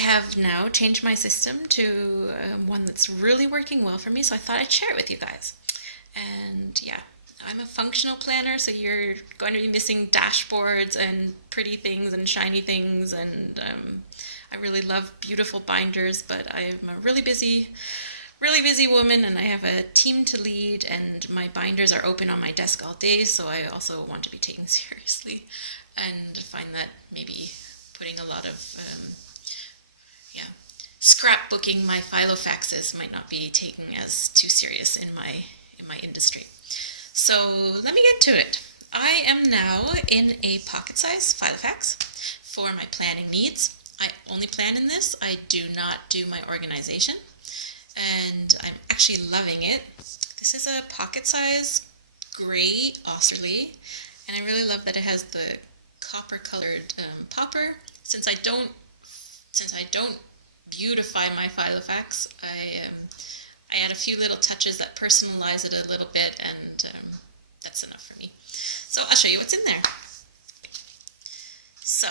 have now changed my system to one that's really working well for me, so I thought I'd share it with you guys. And yeah, I'm a functional planner, so you're going to be missing dashboards and pretty things and shiny things, and I really love beautiful binders, but I'm a really busy woman, and I have a team to lead, and my binders are open on my desk all day, so I also want to be taken seriously, and find that maybe putting a lot of yeah, scrapbooking my Filofaxes might not be taken as too serious in my industry. So let me get to it. I am now in a pocket-size Filofax for my planning needs. I only plan in this. I do not do my organization, and I'm actually loving it. This is a pocket-size gray Osterley, and I really love that it has the copper-colored popper. Since I don't beautify my Filofax, I add a few little touches that personalize it a little bit, and that's enough for me. So I'll show you what's in there. So,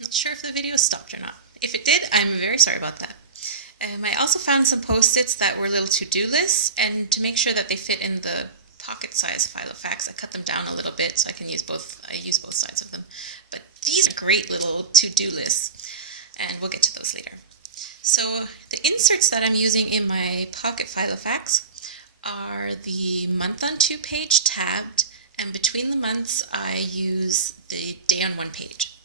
not sure if the video stopped or not. If it did, I'm very sorry about that. I also found some post-its that were little to-do lists, and to make sure that they fit in the pocket-size Filofax, I cut them down a little bit so I can use both. I use both sides of them. But these are great little to-do lists, and we'll get to those later. So the inserts that I'm using in my pocket Filofax are the month on 2 page tabbed, and between the months I use the day on 1 page.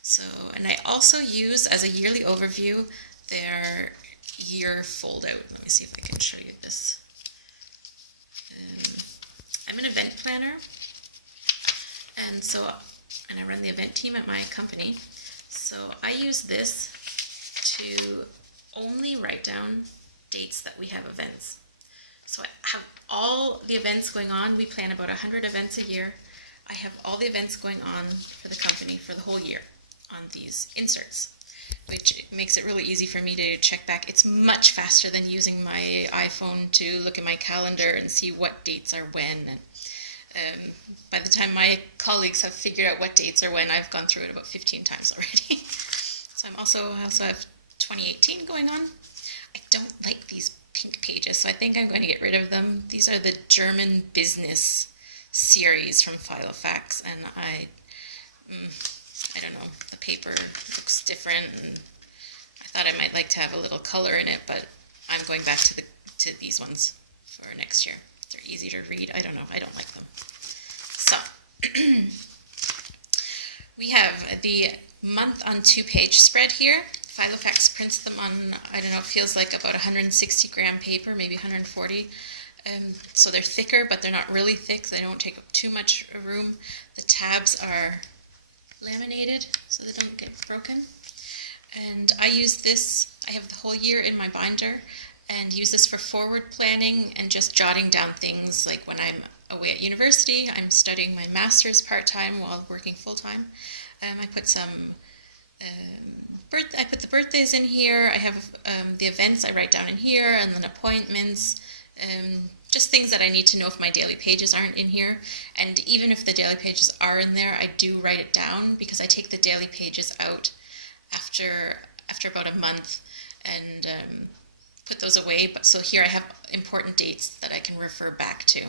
So, and I also use, as a yearly overview, their year fold out. Let me see if I can show you this. I'm an event planner, and I run the event team at my company. So I use this to only write down dates that we have events. So I have all the events going on. We plan about 100 events a year. I have all the events going on for the company for the whole year on these inserts, which makes it really easy for me to check back. It's much faster than using my iPhone to look at my calendar and see what dates are when. And by the time my colleagues have figured out what dates are when, I've gone through it about 15 times already. So I also have 2018 going on. I don't like these pink pages, so I think I'm going to get rid of them. These are the German business series from Filofax, and I don't know, the paper looks different, and I thought I might like to have a little color in it, but I'm going back to these ones for next year. They're easy to read. I don't know, I don't like them. So we have the month on 2 page spread here. Filofax prints them on, I don't know, it feels like about 160 gram paper, maybe 140. So they're thicker, but they're not really thick. They don't take up too much room. The tabs are laminated so they don't get broken. And I use this, I have the whole year in my binder, and use this for forward planning and just jotting down things like when I'm away at university. I'm studying my master's part-time while working full-time. I put some I put the birthdays in here. I have the events I write down in here, and then appointments, just things that I need to know if my daily pages aren't in here. And even if the daily pages are in there, I do write it down, because I take the daily pages out after about a month and put those away. But so here I have important dates that I can refer back to.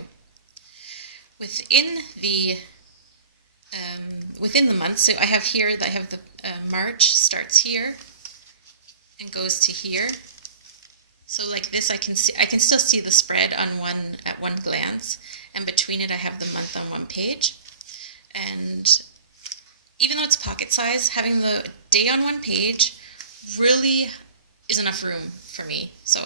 Within the month, so I have here that I have the March starts here and goes to here. So like this, I can still see the spread at one glance, and between it I have the month on 1 page. And even though it's pocket size, having the day on 1 page really is enough room for me. So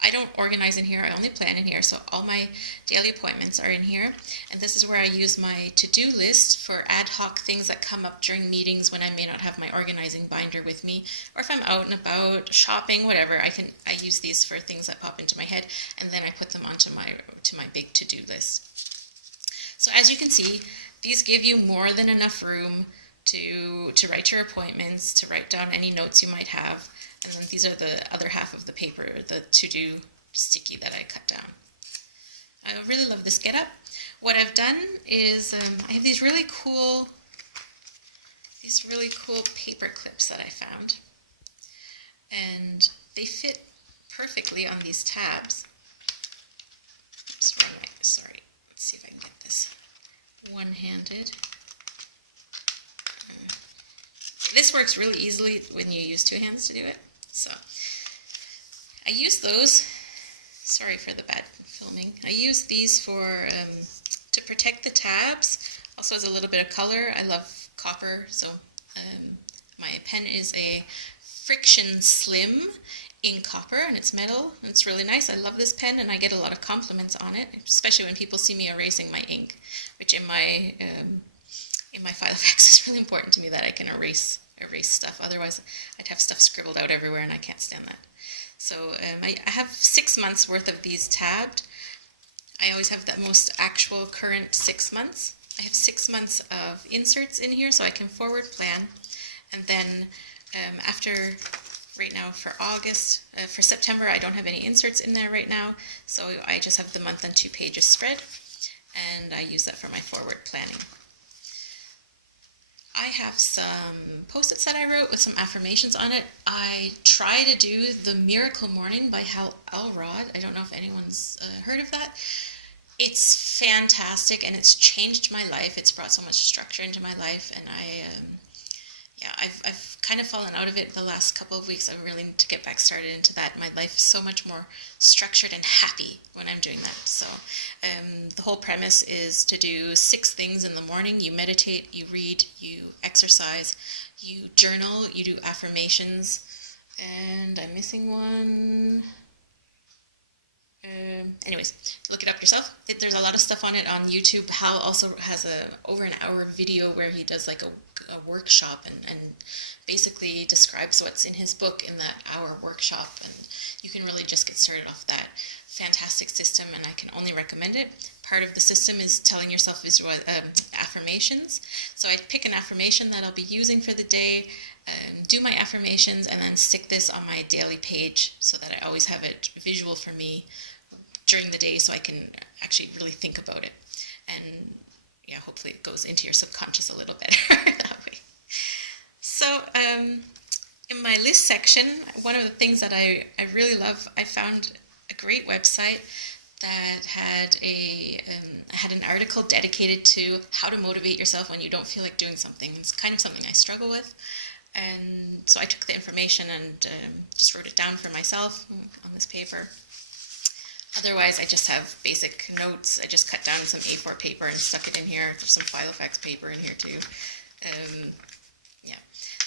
I don't organize in here, I only plan in here, so all my daily appointments are in here. And this is where I use my to-do list for ad hoc things that come up during meetings when I may not have my organizing binder with me, or if I'm out and about, shopping, whatever, I use these for things that pop into my head, and then I put them onto my big to-do list. So as you can see, these give you more than enough room to write your appointments, to write down any notes you might have. And then these are the other half of the paper, the to-do sticky that I cut down. I really love this get up. What I've done is I have these really cool these really cool paper clips that I found, and they fit perfectly on these tabs. Oops, wrong way. Sorry. Let's see if I can get this one-handed. This works really easily when you use two hands to do it. So I use those. Sorry for the bad filming. I use these for to protect the tabs. Also has a little bit of color. I love copper, so my pen is a Friction Slim in copper, and it's metal. And it's really nice. I love this pen, and I get a lot of compliments on it, especially when people see me erasing my ink, which in my Filofax is really important to me that I can erase stuff. Otherwise, I'd have stuff scribbled out everywhere, and I can't stand that. So I have 6 months worth of these tabbed. I always have the most actual current 6 months. I have 6 months of inserts in here, so I can forward plan. And then after, right now for August, for September, I don't have any inserts in there right now, so I just have the month and 2 pages spread, and I use that for my forward planning. I have some Post-its that I wrote with some affirmations on it. I try to do The Miracle Morning by Hal Elrod. I don't know if anyone's heard of that. It's fantastic, and it's changed my life. It's brought so much structure into my life, and I've kind of fallen out of it the last couple of weeks. I really need to get back started into that. My life is so much more structured and happy when I'm doing that. So the whole premise is to do 6 things in the morning. You meditate, you read, you exercise, you journal, you do affirmations, and I'm missing one. Anyways, look it up yourself. There's a lot of stuff on it on YouTube. Hal also has over an hour video where he does like a workshop and basically describes what's in his book in that hour workshop, and you can really just get started off that fantastic system, and I can only recommend it. Part of the system is telling yourself affirmations. So I pick an affirmation that I'll be using for the day, do my affirmations, and then stick this on my daily page so that I always have it visual for me during the day, so I can actually really think about it. And yeah, hopefully it goes into your subconscious a little better that way. So in my list section, one of the things that I really love, I found a great website that had an article dedicated to how to motivate yourself when you don't feel like doing something. It's kind of something I struggle with. And so I took the information and just wrote it down for myself on this paper. Otherwise, I just have basic notes. I just cut down some A4 paper and stuck it in here. There's some Filofax paper in here too. Yeah,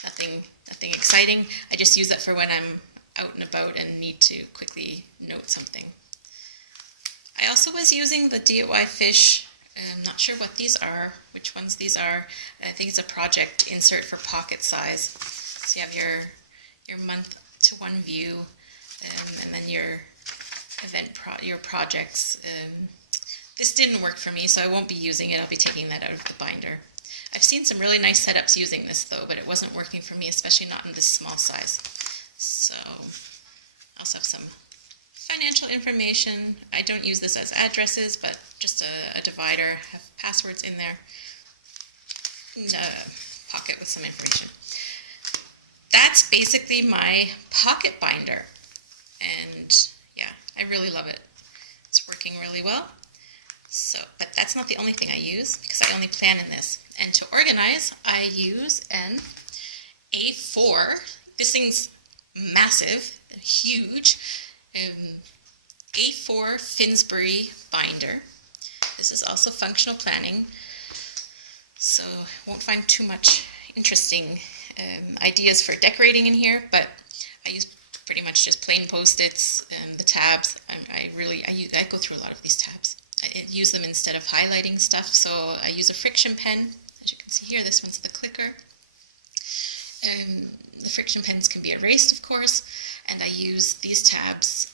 nothing exciting. I just use that for when I'm out and about and need to quickly note something. I also was using the DIY Fish. I'm not sure what these are, which ones these are. I think it's a project insert for pocket size. So you have your month to one view, and then your your projects. This didn't work for me, so I won't be using it. I'll be taking that out of the binder. I've seen some really nice setups using this though, but it wasn't working for me, especially not in this small size. So I also have some financial information. I don't use this as addresses, but just a divider. I have passwords in there. And a pocket with some information. That's basically my pocket binder. And yeah, I really love it. It's working really well. So, but that's not the only thing I use, because I only plan in this. And to organize, I use an A4. This thing's massive, huge. A4 Finsbury binder. This is also functional planning, so won't find too much interesting ideas for decorating in here, but I use pretty much just plain Post-its and the tabs. I go through a lot of these tabs. I use them instead of highlighting stuff, so I use a friction pen. As you can see here, this one's the clicker. The friction pens can be erased, of course, and I use these tabs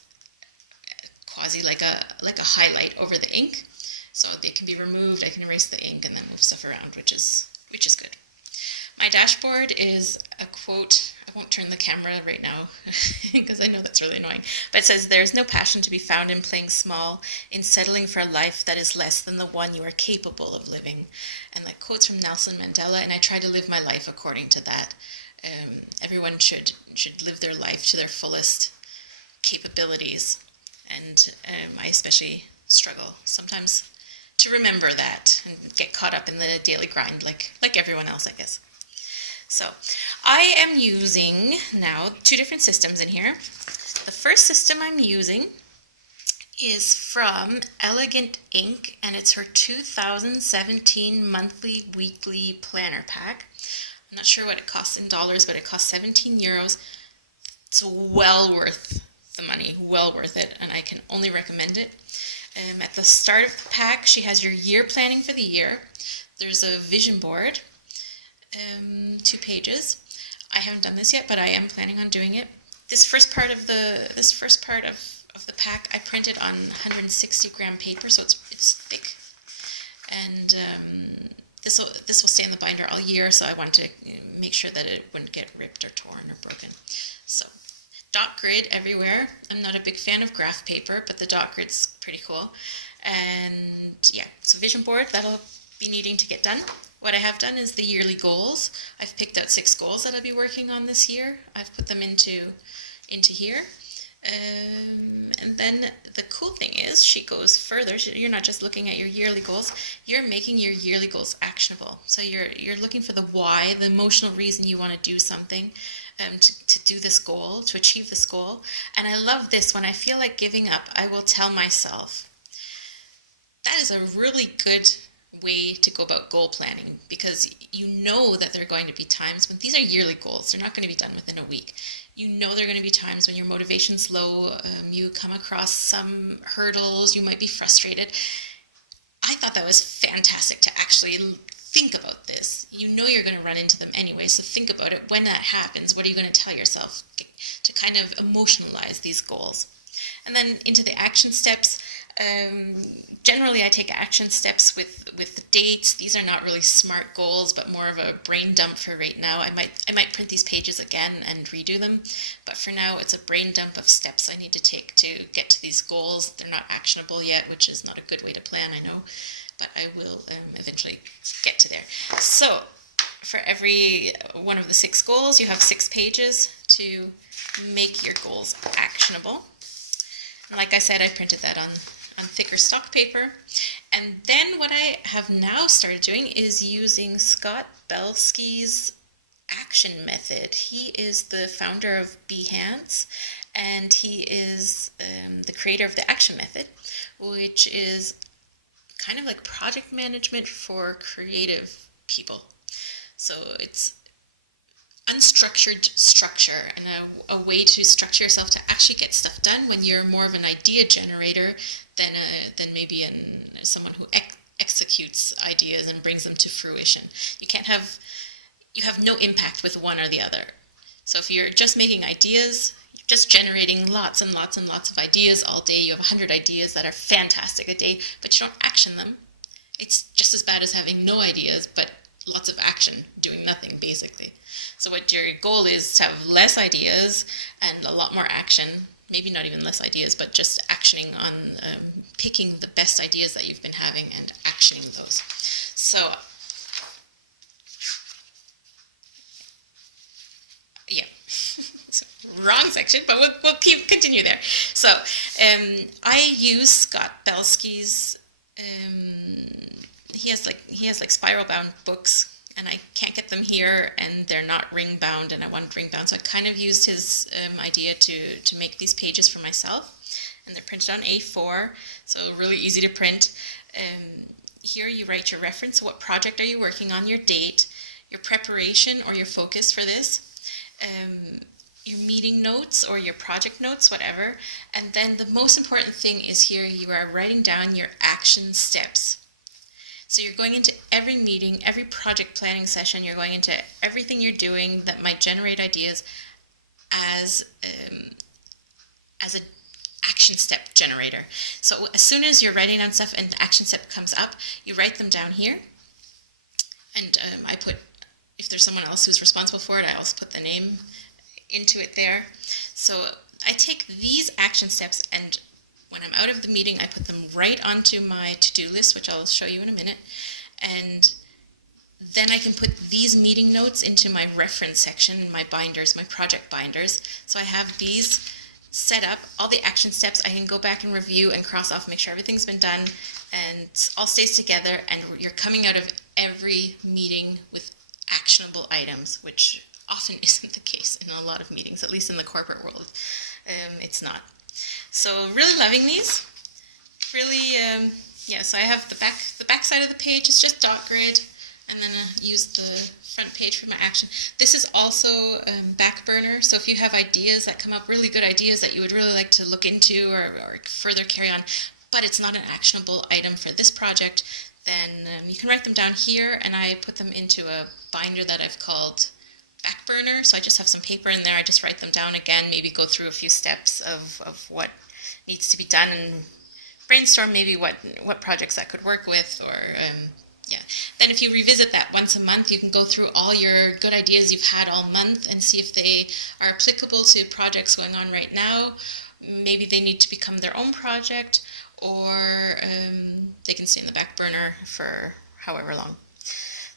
quasi like a highlight over the ink, so they can be removed. I can erase the ink and then move stuff around, which is good. My dashboard is a quote. I won't turn the camera right now because I know that's really annoying. But it says, "There is no passion to be found in playing small, in settling for a life that is less than the one you are capable of living." And like quotes from Nelson Mandela, and I try to live my life according to that. Everyone should live their life to their fullest capabilities, and I especially struggle sometimes to remember that and get caught up in the daily grind, like everyone else, I guess. So I am using now 2 different systems in here. The first system I'm using is from Elegant Ink, and it's her 2017 monthly weekly planner pack. I'm not sure what it costs in dollars, but it costs 17 euros. It's well worth the money, well worth it, and I can only recommend it. At the start of the pack, she has your year planning for the year. There's a vision board, 2 pages. I haven't done this yet, but I am planning on doing it. This first part of the pack I printed on 160 gram paper, so it's thick, and this will stay in the binder all year. So I want to make sure that it wouldn't get ripped or torn or broken. So dot grid everywhere. I'm not a big fan of graph paper, but the dot grid's pretty cool. And yeah, so vision board, that'll be needing to get done. What I have done is the yearly goals. I've picked out 6 goals that I'll be working on this year. I've put them into here. And then the cool thing is she goes further. You're not just looking at your yearly goals, you're making your yearly goals actionable. So you're looking for the why, the emotional reason you want to do something, to do this goal, to achieve this goal. And I love this. When I feel like giving up, I will tell myself. That is a really good way to go about goal planning, because you know that there are going to be times when these are yearly goals. They're not going to be done within a week. You know there are going to be times when your motivation's low, you come across some hurdles, you might be frustrated. I thought that was fantastic to actually think about this. You know you're going to run into them anyway, so think about it. When that happens, what are you going to tell yourself to kind of emotionalize these goals? And then into the action steps. Generally, I take action steps with dates. These are not really SMART goals, but more of a brain dump for right now. I might print these pages again and redo them, but for now, it's a brain dump of steps I need to take to get to these goals. They're not actionable yet, which is not a good way to plan, I know, but I will eventually get to there. So, for every one of the 6 goals, you have 6 pages to make your goals actionable. And like I said, I printed that on thicker stock paper. And then what I have now started doing is using Scott Belsky's action method. He is the founder of Behance, and he is the creator of the action method, which is kind of like project management for creative people. So it's unstructured structure, and a way to structure yourself to actually get stuff done when you're more of an idea generator than maybe someone who executes ideas and brings them to fruition. You have no impact with one or the other. So if you're just making ideas, you're just generating lots and lots and lots of ideas all day. You have 100 ideas that are fantastic a day, but you don't action them. It's just as bad as having no ideas, but lots of action, doing nothing, basically. So what your goal is to have less ideas and a lot more action, maybe not even less ideas, but just actioning on picking the best ideas that you've been having and actioning those. So, yeah, so, wrong section, but we'll continue there. So, I use Scott Belsky's, he has like spiral bound books, and I can't get them here, and they're not ring bound, and I wanted ring bound, so I kind of used his idea to make these pages for myself, and they're printed on A4, so really easy to print. Here you write your reference. So what project are you working on, your date, your preparation or your focus for this, your meeting notes or your project notes, whatever, and then the most important thing is here you are writing down your action steps. So you're going into every meeting, every project planning session, you're going into everything you're doing that might generate ideas as an action step generator. So as soon as you're writing down stuff and the action step comes up, you write them down here. And I put, if there's someone else who's responsible for it, I also put the name into it there. So I take these action steps, and when I'm out of the meeting, I put them right onto my to-do list, which I'll show you in a minute. And then I can put these meeting notes into my reference section in my binders, my project binders. So I have these set up, all the action steps. I can go back and review and cross off, make sure everything's been done and all stays together, and you're coming out of every meeting with actionable items, which often isn't the case in a lot of meetings, at least in the corporate world. It's not. So really loving these. Really, yeah, so I have the back side of the page is just dot grid, and then I use the front page for my action. This is also back burner, so if you have ideas that come up, really good ideas that you would really like to look into or further carry on, but it's not an actionable item for this project, then you can write them down here, and I put them into a binder that I've called back burner. So I just have some paper in there, I just write them down again, maybe go through a few steps of what needs to be done and brainstorm maybe what projects that could work with, or yeah. Then if you revisit that once a month, you can go through all your good ideas you've had all month and see if they are applicable to projects going on right now. Maybe they need to become their own project, or they can stay in the back burner for however long.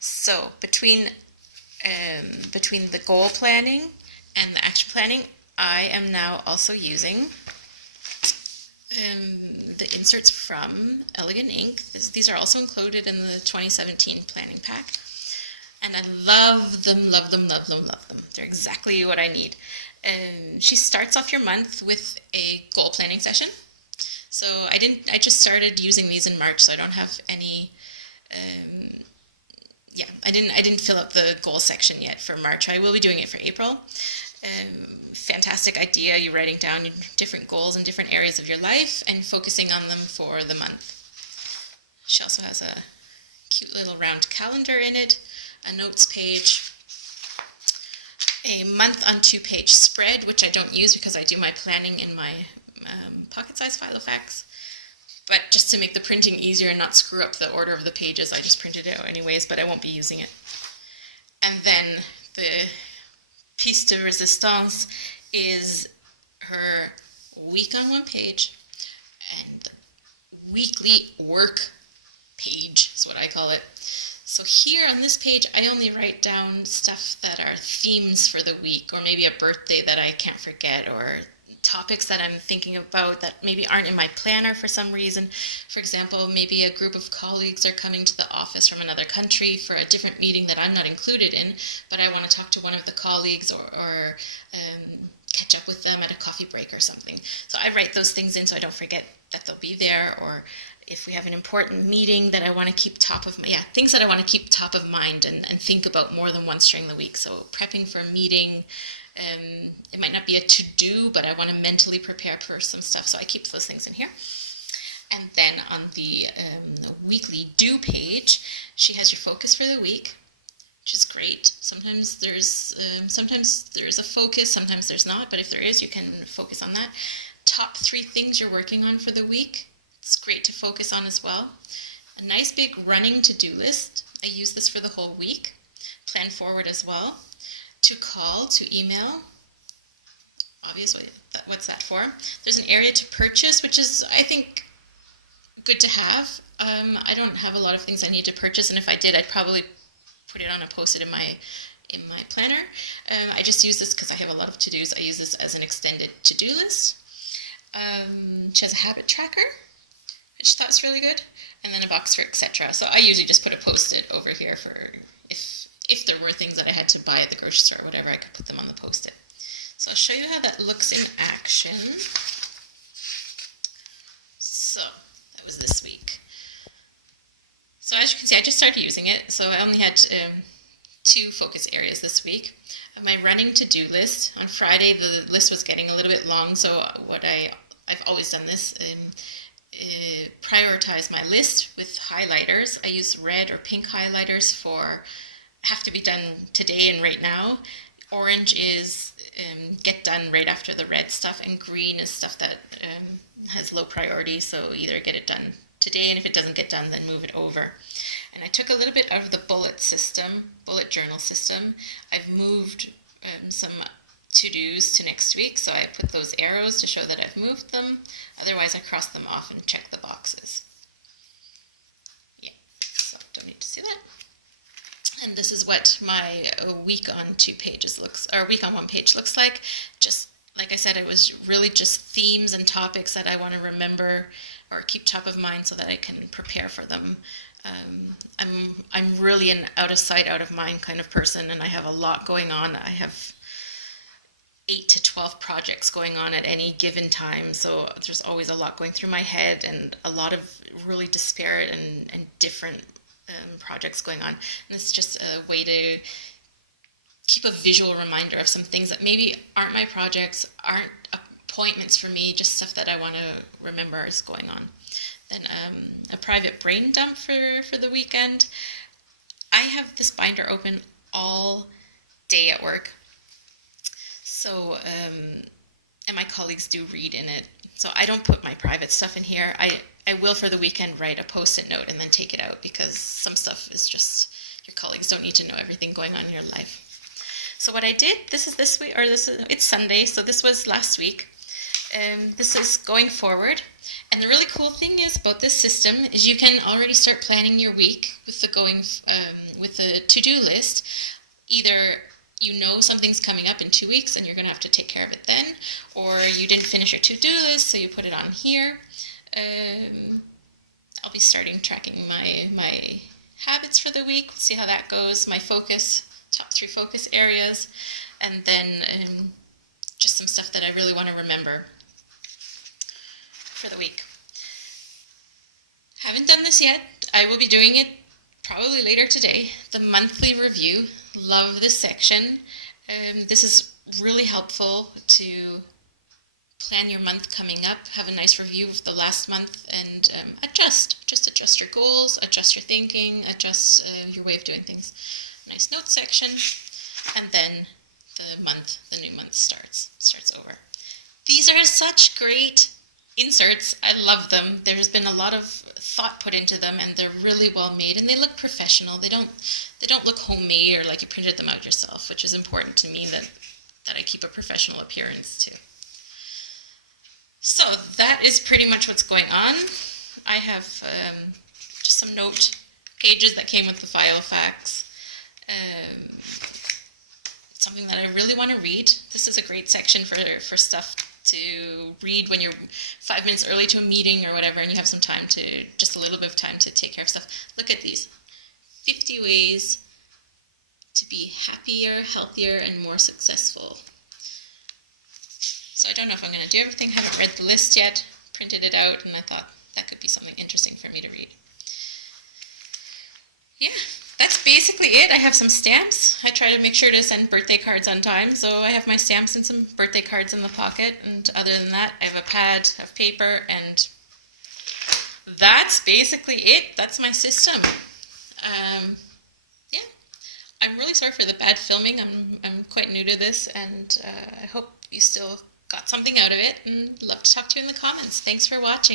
So between the goal planning and the action planning, I am now also using the inserts from Elegant Ink. These are also included in the 2017 planning pack, and I love them, love them, love them, love them. They're exactly what I need. She starts off your month with a goal planning session. So I just started using these in March, so I don't have any yeah, I didn't fill up the goal section yet for March. I will be doing it for April. Fantastic idea. You're writing down different goals in different areas of your life and focusing on them for the month. She also has a cute little round calendar in it, a notes page, a month on 2-page spread, which I don't use because I do my planning in my pocket-sized Filofax. But just to make the printing easier and not screw up the order of the pages, I just printed it out anyways, but I won't be using it. And then the piece de resistance is her week on one page and weekly work page is what I call it. So here on this page, I only write down stuff that are themes for the week, or maybe a birthday that I can't forget, or topics that I'm thinking about that maybe aren't in my planner for some reason. For example, maybe a group of colleagues are coming to the office from another country for a different meeting that I'm not included in, but I want to talk to one of the colleagues or catch up with them at a coffee break or something. So I write those things in so I don't forget that they'll be there, or if we have an important meeting that I want to keep things that I want to keep top of mind and think about more than once during the week. So prepping for a meeting, it might not be a to-do, but I want to mentally prepare for some stuff, so I keep those things in here. And then on the weekly do page, she has your focus for the week, which is great. Sometimes there's a focus, sometimes there's not, but if there is, you can focus on that. Top 3 things you're working on for the week, it's great to focus on as well. A nice big running to-do list. I use this for the whole week. Plan forward as well. To call, to email. Obviously, what's that for? There's an area to purchase, which is, I think, good to have. I don't have a lot of things I need to purchase, and if I did, I'd probably put it on a post-it in my planner. I just use this because I have a lot of to-dos. I use this as an extended to-do list. She has a habit tracker, which I thought was really good, and then a box for etc. So I usually just put a post-it over here for if there were things that I had to buy at the grocery store or whatever, I could put them on the post-it. So I'll show you how that looks in action. So that was this week. So as you can see, I just started using it. So I only had 2 focus areas this week. My running to-do list. On Friday, the list was getting a little bit long, so I've always done this, prioritize my list with highlighters. I use red or pink highlighters for have to be done today and right now. Orange is get done right after the red stuff, and green is stuff that has low priority, so either get it done today, and if it doesn't get done, then move it over. And I took a little bit out of the bullet journal system. I've moved some to-dos to next week, so I put those arrows to show that I've moved them. Otherwise, I cross them off and check the boxes. Yeah, so don't need to see that. And this is what my week on week on one page looks like. Just like I said, it was really just themes and topics that I want to remember or keep top of mind so that I can prepare for them. I'm really an out of sight, out of mind kind of person, and I have a lot going on. I have 8 to 12 projects going on at any given time, so there's always a lot going through my head and a lot of really disparate and different projects going on. And this is just a way to keep a visual reminder of some things that maybe aren't my projects, aren't appointments for me, just stuff that I want to remember is going on. Then a private brain dump for the weekend. I have this binder open all day at work. So, and my colleagues do read in it. So I don't put my private stuff in here. I will for the weekend write a post-it note and then take it out because some stuff is just, your colleagues don't need to know everything going on in your life. So what I did, it's Sunday, so this was last week. This is going forward. And the really cool thing is about this system is you can already start planning your week with the to-do list. Either you know something's coming up in 2 weeks and you're going to have to take care of it then, or you didn't finish your to-do list, so you put it on here. I'll be starting tracking my habits for the week. We'll see how that goes. My focus, top 3 focus areas, and then just some stuff that I really want to remember for the week. Haven't done this yet. I will be doing it probably later today. The monthly review. Love this section. This is really helpful to plan your month coming up, have a nice review of the last month, and adjust your goals, adjust your thinking, adjust your way of doing things. Nice notes section, and then the new month starts over. These are such great inserts. I love them. There's been a lot of thought put into them, and they're really well made, and they look professional. They don't look homemade or like you printed them out yourself, which is important to me that I keep a professional appearance too. So that is pretty much what's going on. I have just some note pages that came with the Filofax. Something that I really want to read. This is a great section for stuff to read when you're 5 minutes early to a meeting or whatever, and you have some time just a little bit of time to take care of stuff. Look at these. 50 ways to be happier, healthier, and more successful. So I don't know if I'm going to do everything. Haven't read the list yet. Printed it out, and I thought that could be something interesting for me to read. Yeah, that's basically it. I have some stamps. I try to make sure to send birthday cards on time, so I have my stamps and some birthday cards in the pocket. And other than that, I have a pad, I have paper, and that's basically it. That's my system. Yeah, I'm really sorry for the bad filming. I'm quite new to this, and I hope you still got something out of it, and love to talk to you in the comments. Thanks for watching.